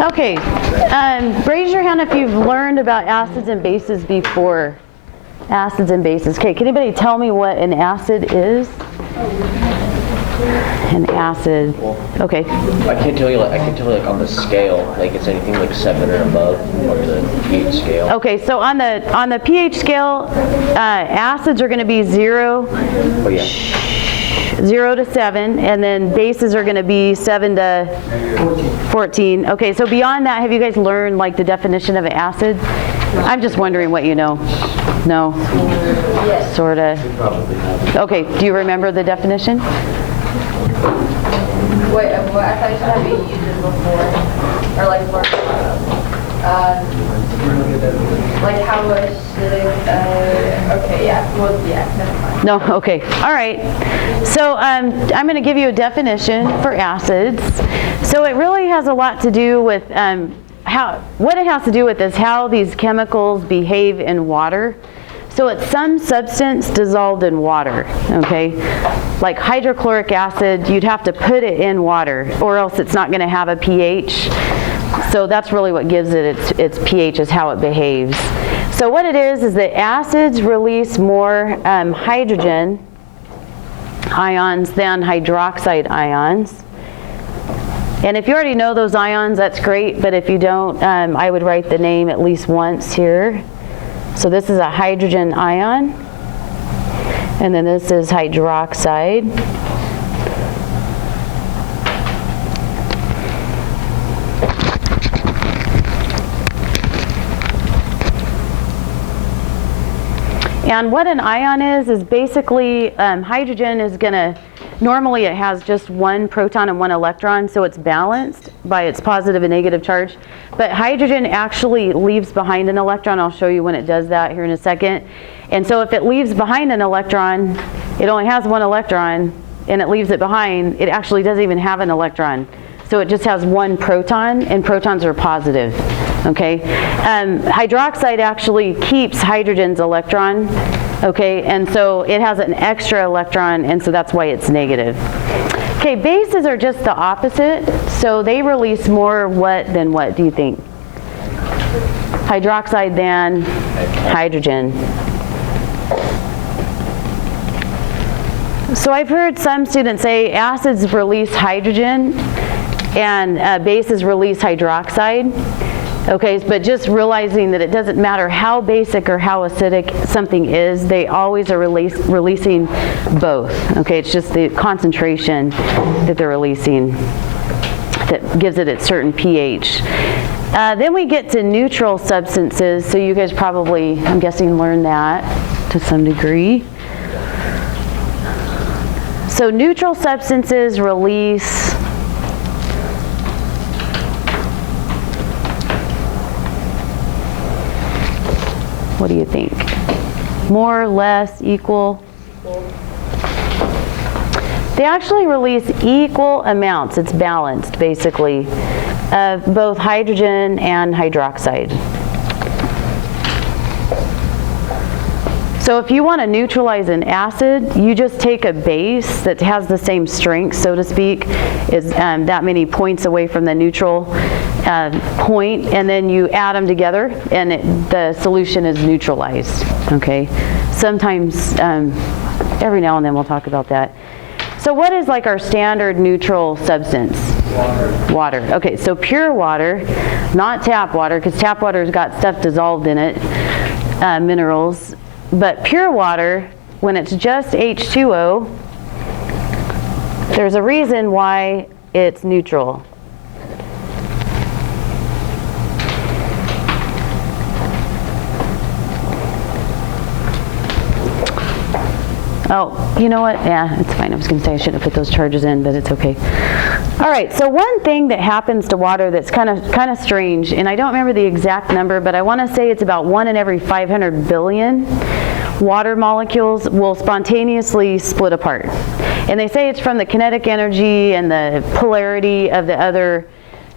Okay, raise your hand if you've learned about acids and bases before. Acids and bases. Okay, can anybody tell me what an acid is? An acid. Okay. I can tell you like on the scale, like it's anything like 7 or above, or the pH scale. Okay, so on the pH scale, acids are going to be 0 to 7, and then bases are going to be 7 to 14. Okay, so beyond that, have you guys learned like the definition of an acid? I'm just wondering what you know. No? Yes. Sort of. Okay, do you remember the definition? Wait, I thought you said have you used it before? Or like more, like how acidic, okay, yeah, well, yeah, never mind. No? Okay. All right. So I'm going to give you a definition for acids. So it really has a lot to do with what it has to do with is how these chemicals behave in water. So it's some substance dissolved in water, okay? Like hydrochloric acid, you'd have to put it in water or else it's not going to have a pH. So that's really what gives it its pH, is how it behaves. So what it is that acids release more hydrogen ions than hydroxide ions. And if you already know those ions, that's great, but if you don't, I would write the name at least once here. So this is a hydrogen ion, and then this is hydroxide. And what an ion is basically hydrogen is going to, normally it has just one proton and one electron, so it's balanced by its positive and negative charge. But hydrogen actually leaves behind an electron. I'll show you when it does that here in a second. And so if it leaves behind an electron, it only has one electron, and it leaves it behind, it actually doesn't even have an electron. So it just has one proton, and protons are positive. Okay? Hydroxide actually keeps hydrogen's electron. Okay, and so it has an extra electron, and so that's why it's negative. Okay, bases are just the opposite, so they release more what than what, do you think? Hydroxide than hydrogen. So I've heard some students say acids release hydrogen and bases release hydroxide. Okay, but just realizing that it doesn't matter how basic or how acidic something is, they always are releasing both. Okay, it's just the concentration that they're releasing that gives it its certain pH. Then we get to neutral substances, so you guys probably, I'm guessing, learned that to some degree. So neutral substances release what do you think? More, less, equal? They actually release equal amounts, it's balanced basically, of both hydrogen and hydroxide. So if you want to neutralize an acid, you just take a base that has the same strength, so to speak, is that many points away from the neutral point, and then you add them together, and the solution is neutralized. Okay. Sometimes, every now and then we'll talk about that. So what is like our standard neutral substance? Water. Okay, so pure water, not tap water, because tap water's got stuff dissolved in it, minerals. But pure water, when it's just H2O, there's a reason why it's neutral. Oh, you know what? Yeah, it's fine. I was going to say I shouldn't have put those charges in, but it's okay. All right, so one thing that happens to water that's kind of strange, and I don't remember the exact number, but I want to say it's about 1 in every 500 billion water molecules will spontaneously split apart. And they say it's from the kinetic energy and the polarity of the other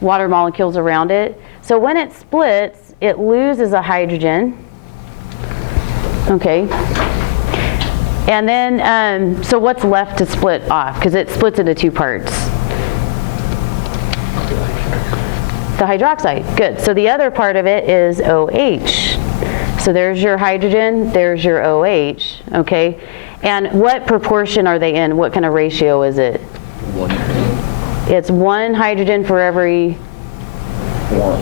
water molecules around it. So when it splits, it loses a hydrogen. Okay. And then, so what's left to split off? Because it splits into two parts. the hydroxide. Good. So the other part of it is OH. So there's your hydrogen, there's your OH, okay? And what proportion are they in? What kind of ratio is it? 1. It's 1 hydrogen for every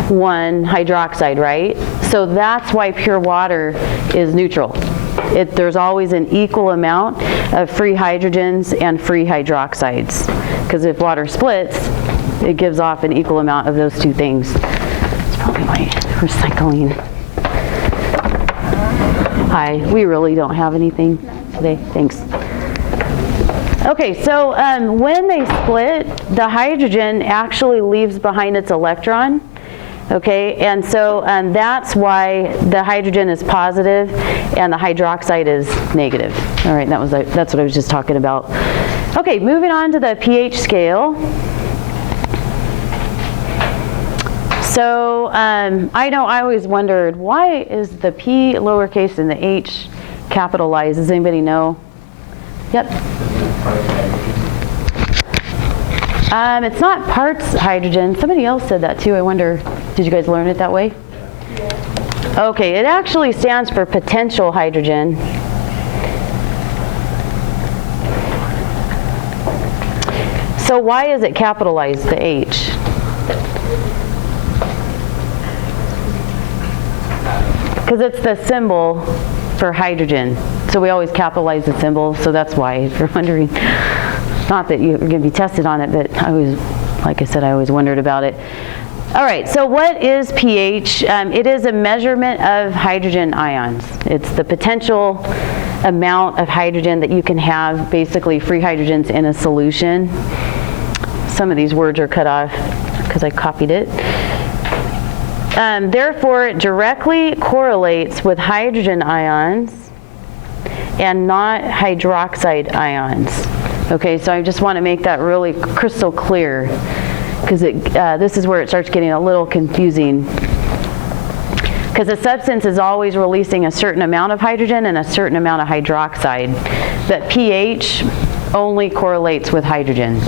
1 hydroxide, right? So that's why pure water is neutral. There's always an equal amount of free hydrogens and free hydroxides. Because if water splits, it gives off an equal amount of those two things. It's probably my recycling. Hi, we really don't have anything today. Thanks. Okay, so when they split, the hydrogen actually leaves behind its electron. Okay, and so that's why the hydrogen is positive and the hydroxide is negative. All right, that's what I was just talking about. Okay, moving on to the pH scale. So I know I always wondered, why is the P lowercase and the H capitalized? Does anybody know? Yep. It's not parts hydrogen. Somebody else said that too. I wonder, did you guys learn it that way? Okay, it actually stands for potential hydrogen. So why is it capitalized, the H? Because it's the symbol for hydrogen. So we always capitalize the symbol, so that's why, if you're wondering. Not that you're going to be tested on it, but like I said, I always wondered about it. All right, so what is pH? It is a measurement of hydrogen ions. It's the potential amount of hydrogen that you can have, basically free hydrogens in a solution. Some of these words are cut off because I copied it. Therefore, it directly correlates with hydrogen ions and not hydroxide ions. Okay, so I just want to make that really crystal clear, because this is where it starts getting a little confusing. Because a substance is always releasing a certain amount of hydrogen and a certain amount of hydroxide, but pH only correlates with hydrogen.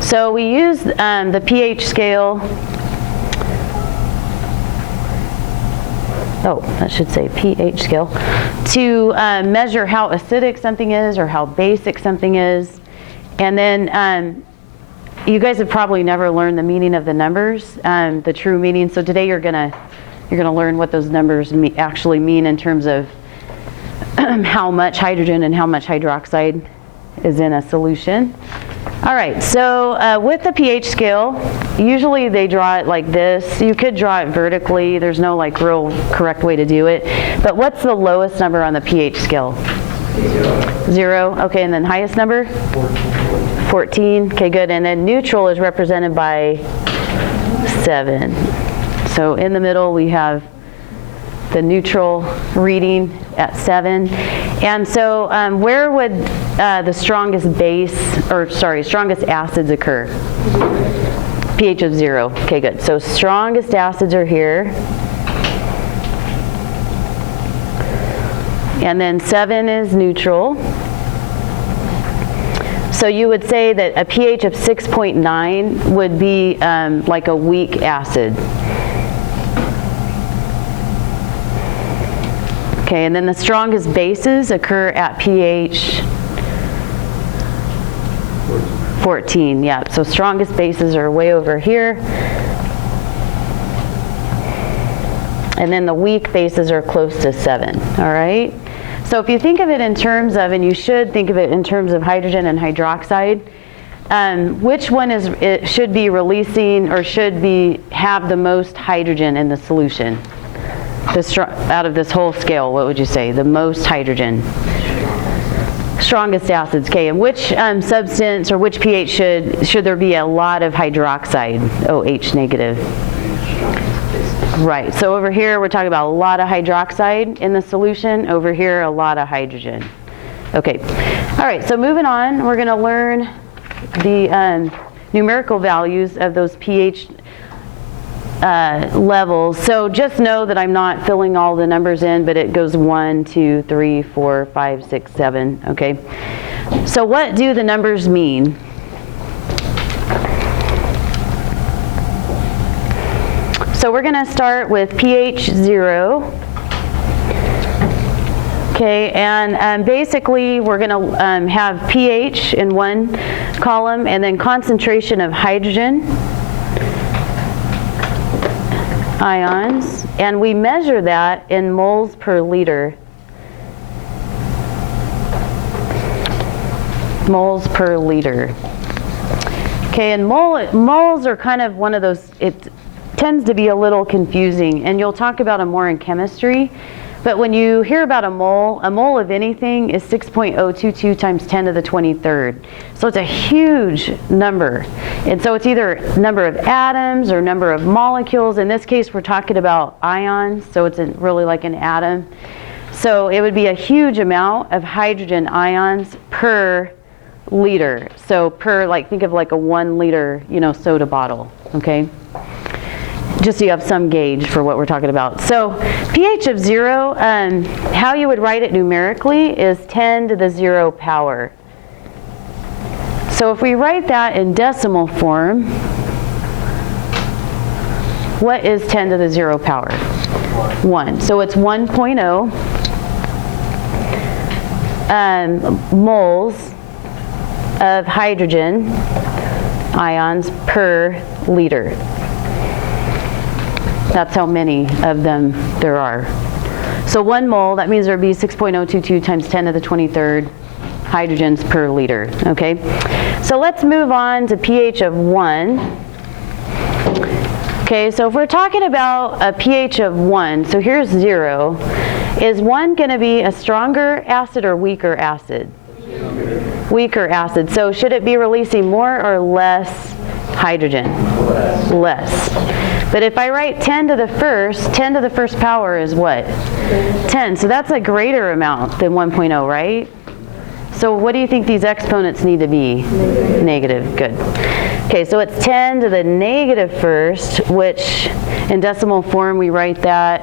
So we use the pH scale. Oh, that should say pH scale, to measure how acidic something is or how basic something is. And then you guys have probably never learned the meaning of the numbers, the true meaning. So today you're gonna learn what those numbers actually mean in terms of how much hydrogen and how much hydroxide is in a solution. All right, so with the pH scale, usually they draw it like this. You could draw it vertically. There's no like real correct way to do it. But what's the lowest number on the pH scale? 0. Okay, and then highest number? 14. Okay, good. And then neutral is represented by 7. So in the middle we have the neutral reading at 7. And so where would the strongest strongest acids occur? pH of 0. Okay, good. So strongest acids are here. And then 7 is neutral. So you would say that a pH of 6.9 would be like a weak acid. Okay, and then the strongest bases occur at pH 14. Yeah, so strongest bases are way over here. And then the weak bases are close to 7, all right? So if you think of it in terms of, and you should think of it in terms of hydrogen and hydroxide, which one should be releasing or should have the most hydrogen in the solution? Out of this whole scale, what would you say? The most hydrogen? Strongest acids. Okay, and which substance or which pH should there be a lot of hydroxide? OH negative. Right, so over here we're talking about a lot of hydroxide in the solution. Over here, a lot of hydrogen. Okay, all right, so moving on, we're going to learn the numerical values of those pH levels. So just know that I'm not filling all the numbers in, but it goes 1, 2, 3, 4, 5, 6, 7, okay? So what do the numbers mean? So we're going to start with pH 0. Okay, and basically we're going to have pH in one column and then concentration of hydrogen ions, and we measure that in moles per liter. Moles per liter. Okay, and moles are kind of one of those, it tends to be a little confusing, and you'll talk about them more in chemistry. But when you hear about a mole of anything is 6.022 times 10 to the 23rd. So it's a huge number. And so it's either number of atoms or number of molecules. In this case, we're talking about ions, so it's really like an atom. So it would be a huge amount of hydrogen ions per liter. So per, like, think of like a 1 liter, soda bottle, okay? Just so you have some gauge for what we're talking about. So pH of 0, how you would write it numerically is 10 to the 0 power. So if we write that in decimal form, what is 10 to the 0 power? 1. So it's 1.0 moles of hydrogen ions per liter. That's how many of them there are. So 1 mole, that means there would be 6.022 times 10 to the 23rd hydrogens per liter, okay? So let's move on to pH of 1. Okay, so if we're talking about a pH of 1, so here's 0, is 1 going to be a stronger acid or weaker acid? Weaker acid. So should it be releasing more or less hydrogen? Less. But if I write 10 to the first power is what? 10. So that's a greater amount than 1.0, right? So what do you think these exponents need to be? Negative. Good. Okay, so it's 10 to the negative first, which in decimal form we write that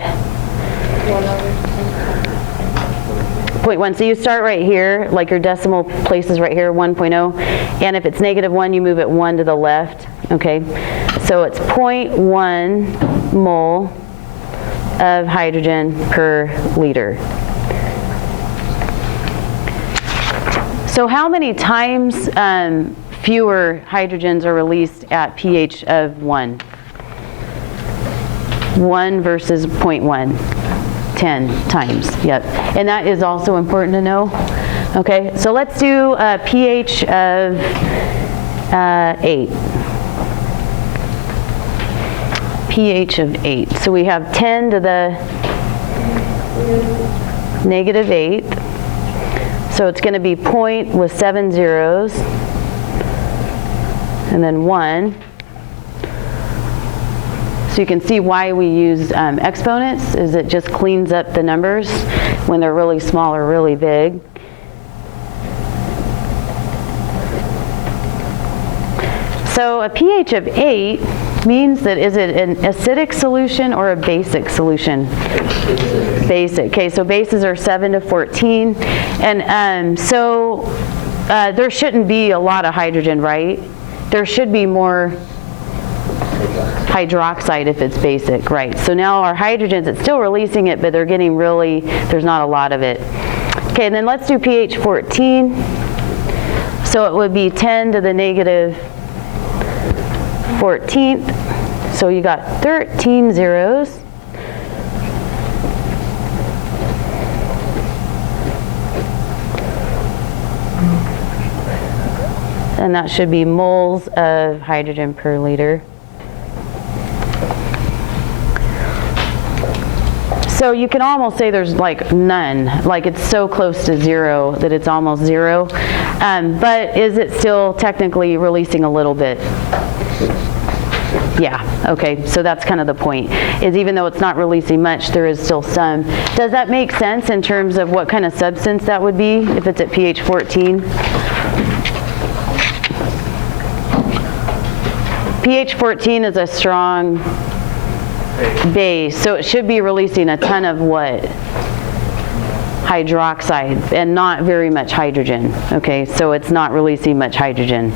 0.1. So you start right here, like your decimal place is right here, 1.0. And if it's -1, you move it 1 to the left. Okay, so it's 0.1 mole of hydrogen per liter. So how many times fewer hydrogens are released at pH of 1? 1 versus 0.1. 10 times, yep. And that is also important to know. Okay, so let's do a pH of 8. pH of 8. So we have 10 to the -8. So it's going to be point with 7 zeros, and then 1. So you can see why we use exponents, is it just cleans up the numbers when they're really small or really big. So a pH of 8 means that, is it an acidic solution or a basic solution? Basic. Okay, so bases are 7 to 14. And there shouldn't be a lot of hydrogen, right? There should be more hydroxide if it's basic, right? So now our hydrogens, it's still releasing it, but they're getting really, there's not a lot of it. Okay, and then let's do pH 14. So it would be 10 to the -14th. So you got 13 zeros. And that should be moles of hydrogen per liter. So you can almost say there's like none, like it's so close to 0 that it's almost 0. But is it still technically releasing a little bit? Yeah, okay, so that's kind of the point, is even though it's not releasing much, there is still some. Does that make sense in terms of what kind of substance that would be if it's at pH 14? pH 14 is a strong Base. So it should be releasing a ton of what? Hydroxide, and not very much hydrogen. Okay, so it's not releasing much hydrogen.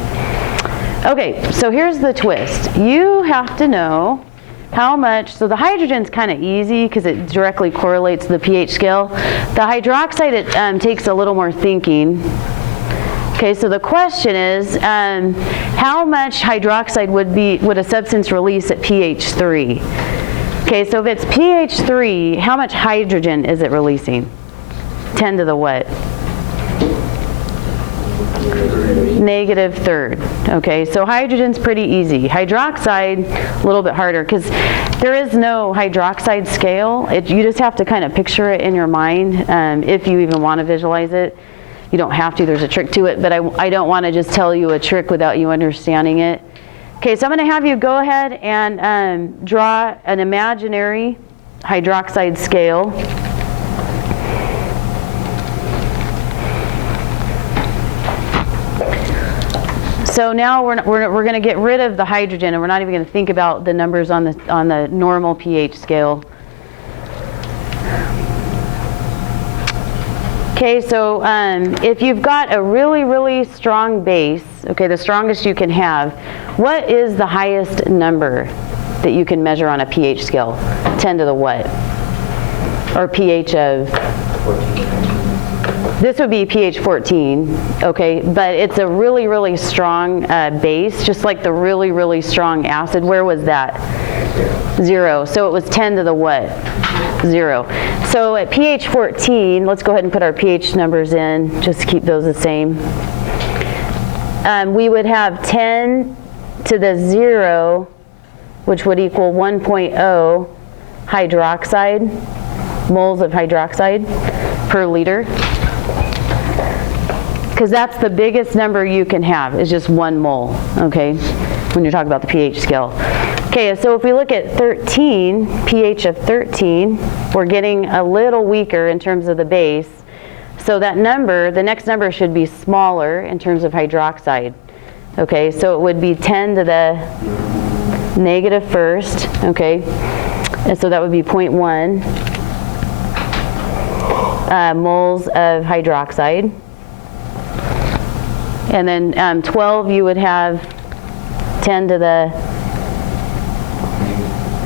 Okay, so here's the twist. You have to know how much, so the hydrogen's kind of easy because it directly correlates to the pH scale. The hydroxide, it takes a little more thinking. Okay, so the question is, how much hydroxide would a substance release at pH 3? Okay, so if it's pH 3, how much hydrogen is it releasing? 10 to the what? Negative third. Okay, so hydrogen's pretty easy. Hydroxide, a little bit harder because there is no hydroxide scale. You just have to kind of picture it in your mind if you even want to visualize it. You don't have to, there's a trick to it, but I don't want to just tell you a trick without you understanding it. Okay, so I'm going to have you go ahead and draw an imaginary hydroxide scale. So now we're going to get rid of the hydrogen, and we're not even going to think about the numbers on the normal pH scale. Okay, so if you've got a really, really strong base, okay, the strongest you can have, what is the highest number that you can measure on a pH scale? 10 to the what? Or pH of? 14. This would be pH 14, okay, but it's a really, really strong base, just like the really, really strong acid. Where was that? 0. So it was 10 to the what? 0. So at pH 14, let's go ahead and put our pH numbers in, just to keep those the same. We would have 10 to the 0, which would equal 1.0 hydroxide, moles of hydroxide per liter. Because that's the biggest number you can have, is just 1 mole, okay, when you're talking about the pH scale. Okay, so if we look at 13, pH of 13, we're getting a little weaker in terms of the base. So that number, the next number should be smaller in terms of hydroxide. Okay, so it would be 10 to the negative first, okay, and so that would be 0.1 moles of hydroxide. And then 12, you would have 10 to the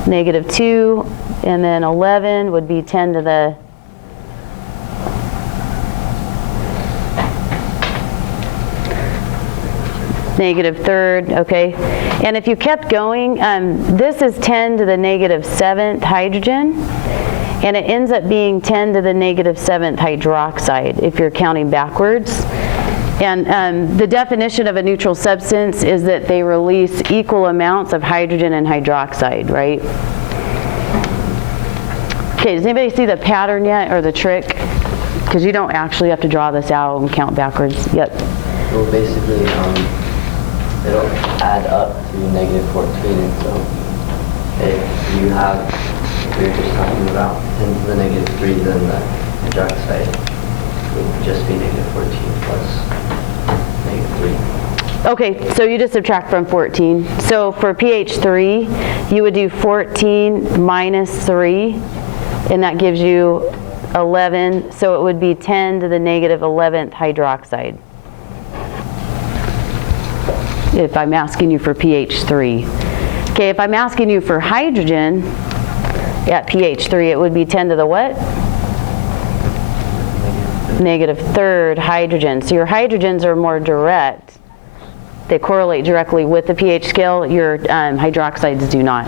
negative 2, and then 11 would be 10 to the negative third, okay? And if you kept going, this is 10 to the negative 7th hydrogen, and it ends up being 10 to the negative 7th hydroxide if you're counting backwards. And the definition of a neutral substance is that they release equal amounts of hydrogen and hydroxide, right? Okay, does anybody see the pattern yet, or the trick? Because you don't actually have to draw this out and count backwards. Yep. Well, basically, it'll add up to negative 14, and so if we were just talking about 10 to the negative 3, then the hydroxide would just be negative 14 plus negative 3. Okay, so you just subtract from 14. So for pH 3, you would do 14 minus 3, and that gives you 11. So it would be 10 to the negative 11th hydroxide, if I'm asking you for pH 3. Okay, if I'm asking you for hydrogen at pH 3, it would be 10 to the what? Negative third hydrogen. So your hydrogens are more direct. They correlate directly with the pH scale. Your hydroxides do not.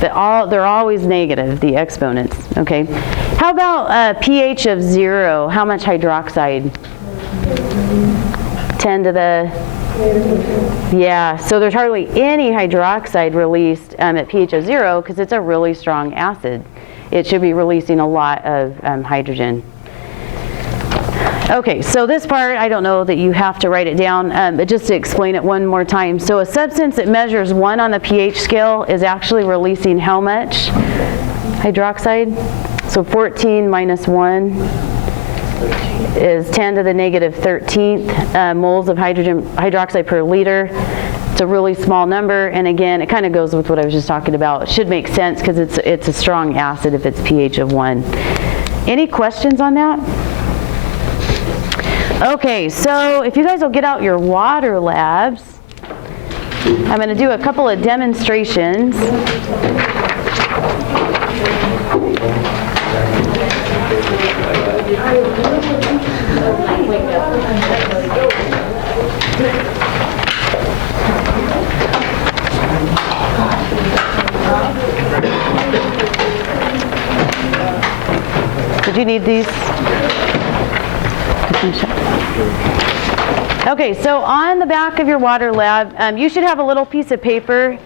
But they're always negative, the exponents. Okay. How about pH of 0? How much hydroxide? 10 to the... Yeah, so there's hardly any hydroxide released at pH of 0 because it's a really strong acid. It should be releasing a lot of hydrogen. Okay, so this part, I don't know that you have to write it down, but just to explain it one more time. So a substance that measures 1 on the pH scale is actually releasing how much hydroxide? So 14 minus 1 is 10 to the negative 13th moles of hydroxide per liter. It's a really small number, and again, it kind of goes with what I was just talking about. It should make sense because it's a strong acid if it's pH of 1. Any questions on that? Okay, so if you guys will get out your water labs, I'm going to do a couple of demonstrations. Did you need these? Okay, so on the back of your water lab, you should have a little piece of paper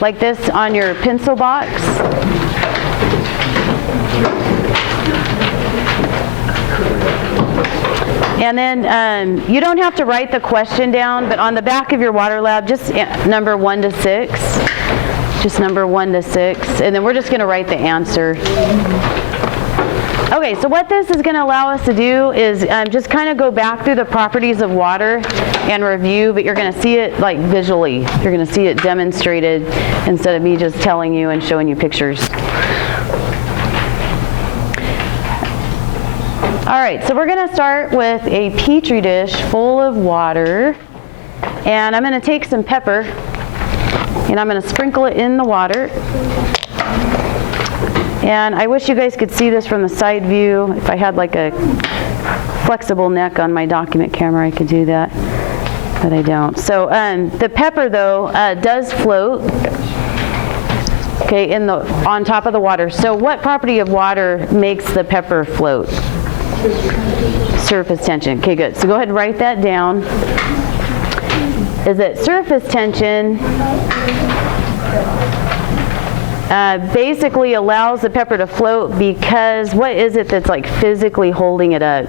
like this on your pencil box. And then you don't have to write the question down, but on the back of your water lab, just number 1 to 6. Just number 1 to 6. And then we're just going to write the answer. Okay, so what this is going to allow us to do is just kind of go back through the properties of water and review, but you're going to see it like visually. You're going to see it demonstrated instead of me just telling you and showing you pictures. All right, so we're going to start with a Petri dish full of water, and I'm going to take some pepper, and I'm going to sprinkle it in the water. And I wish you guys could see this from the side view. If I had like a flexible neck on my document camera, I could do that, but I don't. So the pepper, though, does float, okay, on top of the water. So what property of water makes the pepper float? Surface tension. Okay, good. So go ahead and write that down. Is that surface tension basically allows the pepper to float because what is it that's like physically holding it up?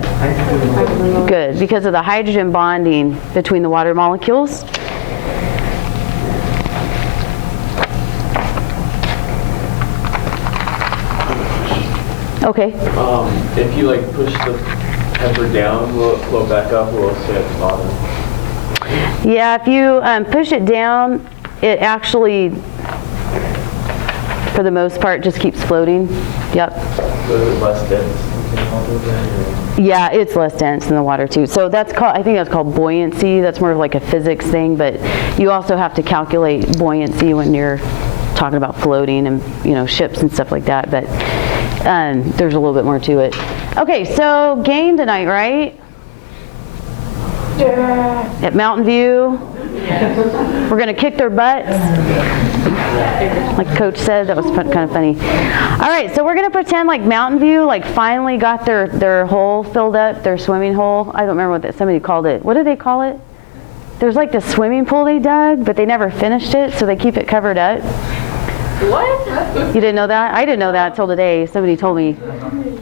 Good, because of the hydrogen bonding between the water molecules. Okay. If you like push the pepper down, will it flow back up or will it stay at the bottom? Yeah, if you push it down, it actually, for the most part, just keeps floating. Yep. So is it less dense? Yeah, it's less dense than the water too. So that's called, I think that's called buoyancy. That's more of like a physics thing, but you also have to calculate buoyancy when you're talking about floating and, you know, ships and stuff like that, but there's a little bit more to it. Okay, so game tonight, right? Yeah. At Mountain View. We're going to kick their butts. Like Coach said, that was kind of funny. All right, so we're going to pretend like Mountain View like finally got their hole filled up, their swimming hole. I don't remember what somebody called it. What did they call it? There's like the swimming pool they dug, but they never finished it, so they keep it covered up. What? You didn't know that? I didn't know that until today. Somebody told me.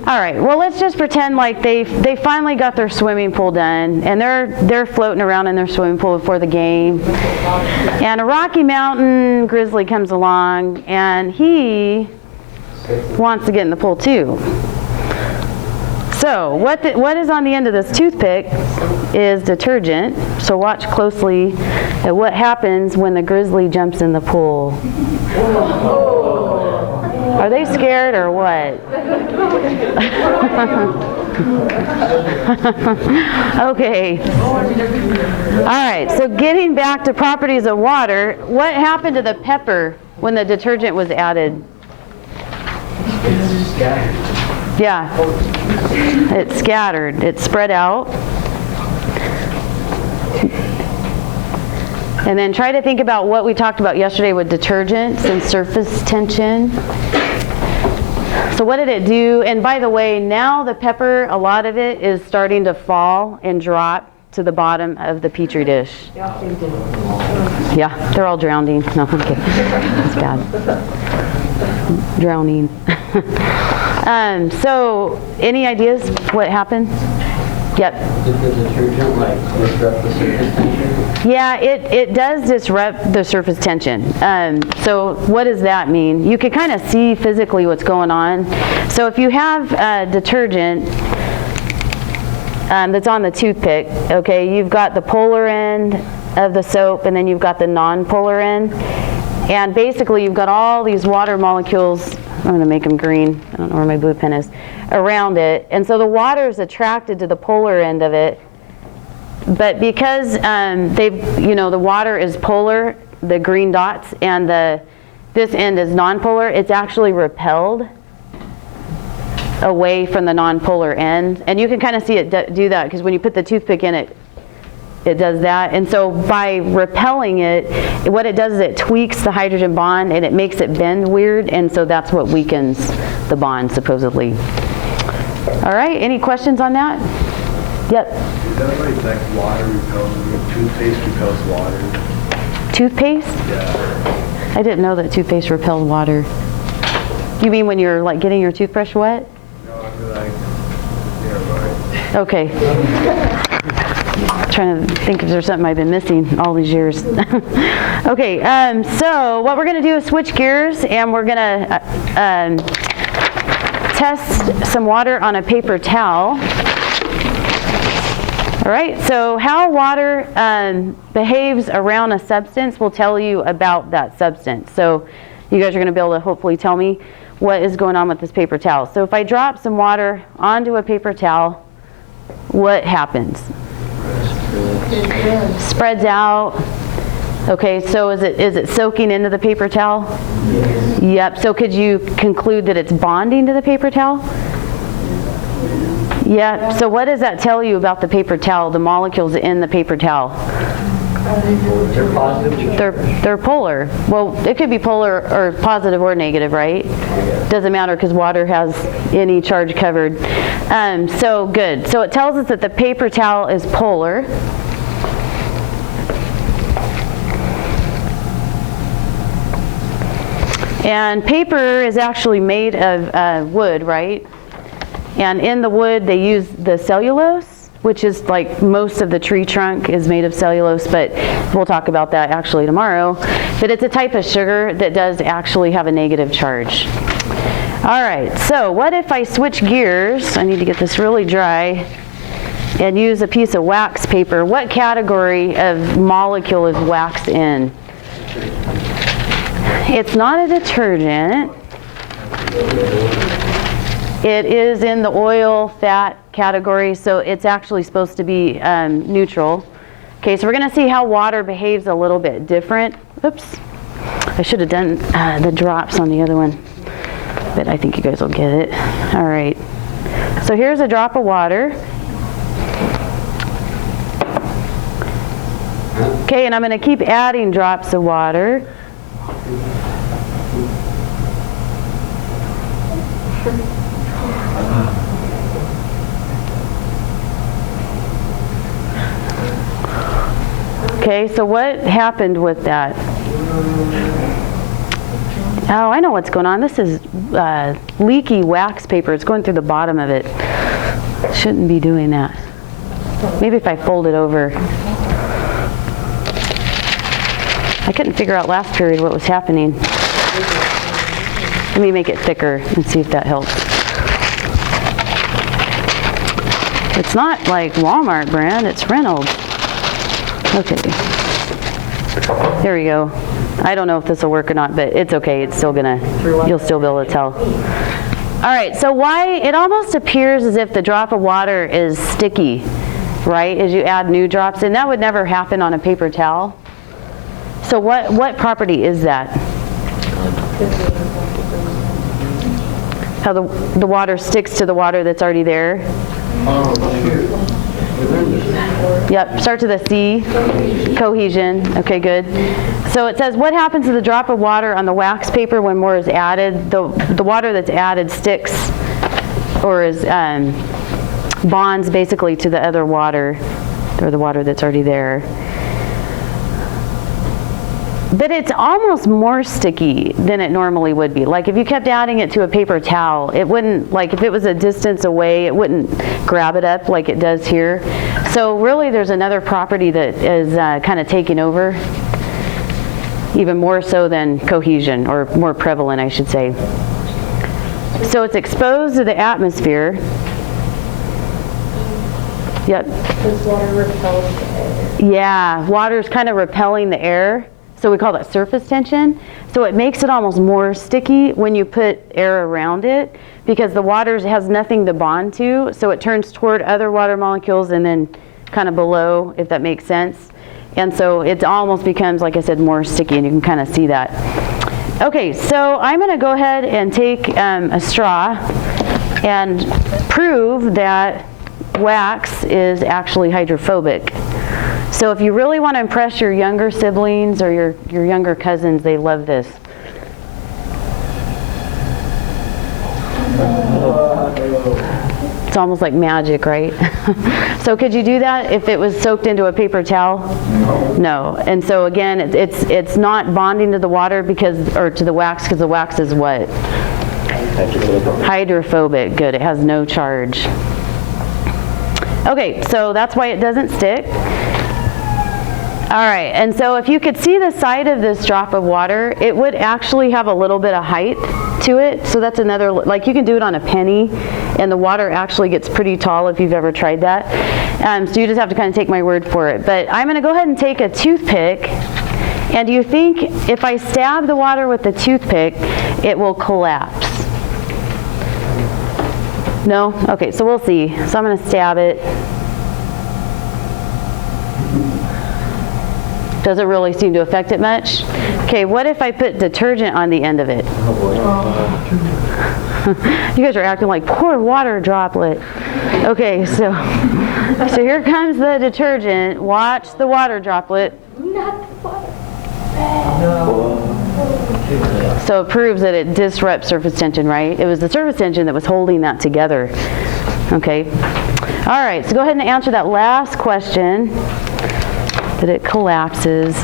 All right, well, let's just pretend like they finally got their swimming pool done, and they're floating around in their swimming pool before the game. And a Rocky Mountain Grizzly comes along, and he wants to get in the pool too. So what is on the end of this toothpick is detergent. So watch closely at what happens when the grizzly jumps in the pool. Are they scared or what? Okay. All right, so getting back to properties of water, what happened to the pepper when the detergent was added? Yeah, it scattered, it spread out. And then try to think about what we talked about yesterday with detergents and surface tension. So what did it do? And by the way, now the pepper, a lot of it is starting to fall and drop to the bottom of the Petri dish. Yeah, they're all drowning. No, okay, that's bad. Drowning. So, any ideas what happened? Yep. Did the detergent like disrupt the surface tension? Yeah, it does disrupt the surface tension. So what does that mean? You can kind of see physically what's going on. So if you have detergent that's on the toothpick, okay, you've got the polar end of the soap, and then you've got the non-polar end. And basically you've got all these water molecules, I'm going to make them green, I don't know where my blue pen is, around it. And so the water is attracted to the polar end of it. But because the water is polar, the green dots, and this end is non-polar, it's actually repelled away from the non-polar end. And you can kind of see it do that because when you put the toothpick in it, it does that. And so by repelling it, what it does is it tweaks the hydrogen bond and it makes it bend weird, and so that's what weakens the bond, supposedly. All right, any questions on that? Yep. Is that like water repels, toothpaste repels water? Toothpaste? Yeah. I didn't know that toothpaste repels water. You mean when you're like getting your toothbrush wet? No, I feel like, yeah, right. Okay. Trying to think if there's something I've been missing all these years. Okay, so what we're going to do is switch gears, and we're going to test some water on a paper towel. All right, so how water behaves around a substance will tell you about that substance. So you guys are going to be able to hopefully tell me what is going on with this paper towel. So if I drop some water onto a paper towel, what happens? Spreads out. Okay, so is it soaking into the paper towel? Yep. So could you conclude that it's bonding to the paper towel? Yeah. So what does that tell you about the paper towel, the molecules in the paper towel? They're polar. Well, it could be polar or positive or negative, right? Doesn't matter because water has any charge covered. So good. So it tells us that the paper towel is polar. And paper is actually made of wood, right? And in the wood they use the cellulose, which is like most of the tree trunk is made of cellulose, but we'll talk about that actually tomorrow. But it's a type of sugar that does actually have a negative charge. All right, so what if I switch gears? I need to get this really dry and use a piece of wax paper. What category of molecule is wax in? It's not a detergent. It is in the oil, fat category, so it's actually supposed to be neutral. Okay, so we're going to see how water behaves a little bit different. Oops, I should have done the drops on the other one, but I think you guys will get it. All right, so here's a drop of water. Okay, and I'm going to keep adding drops of water. Okay, so what happened with that? Oh, I know what's going on. This is leaky wax paper. It's going through the bottom of it. Shouldn't be doing that. Maybe if I fold it over. I couldn't figure out last period what was happening. Let me make it thicker and see if that helps. It's not like Walmart brand, it's Reynolds. Okay. There we go. I don't know if this will work or not, but it's okay. It's still gonna, you'll still be able to tell. All right, so why, it almost appears as if the drop of water is sticky, right, as you add new drops, and that would never happen on a paper towel. So what property is that? How the water sticks to the water that's already there? Yep, starts with a C, cohesion. Okay, good. So it says, what happens to the drop of water on the wax paper when more is added? The water that's added sticks or is bonds basically to the other water, or the water that's already there. But it's almost more sticky than it normally would be. Like if you kept adding it to a paper towel, it wouldn't, like if it was a distance away, it wouldn't grab it up like it does here. So really there's another property that is kind of taking over, even more so than cohesion, or more prevalent, I should say. So it's exposed to the atmosphere. Yep. Does water repel the air? Yeah, water's kind of repelling the air, so we call that surface tension. So it makes it almost more sticky when you put air around it, because the water has nothing to bond to, so it turns toward other water molecules and then kind of below, if that makes sense. And so it almost becomes, like I said, more sticky, and you can kind of see that. Okay, so I'm going to go ahead and take a straw and prove that wax is actually hydrophobic. So if you really want to impress your younger siblings or your younger cousins, they love this. It's almost like magic, right? So could you do that if it was soaked into a paper towel? No. And so again, it's not bonding to the water or to the wax, because the wax is what? Hydrophobic. Good. It has no charge. Okay, so that's why it doesn't stick. All right, and so if you could see the side of this drop of water, it would actually have a little bit of height to it. So that's another, like you can do it on a penny, and the water actually gets pretty tall if you've ever tried that. So you just have to kind of take my word for it. But I'm going to go ahead and take a toothpick, and do you think if I stab the water with the toothpick, it will collapse? No? Okay, so we'll see. So I'm going to stab it. Doesn't really seem to affect it much. Okay, what if I put detergent on the end of it? You guys are acting like poor water droplet. Okay, so here comes the detergent. Watch the water droplet. So it proves that it disrupts surface tension, right? It was the surface tension that was holding that together. Okay. All right, so go ahead and answer that last question. That it collapses.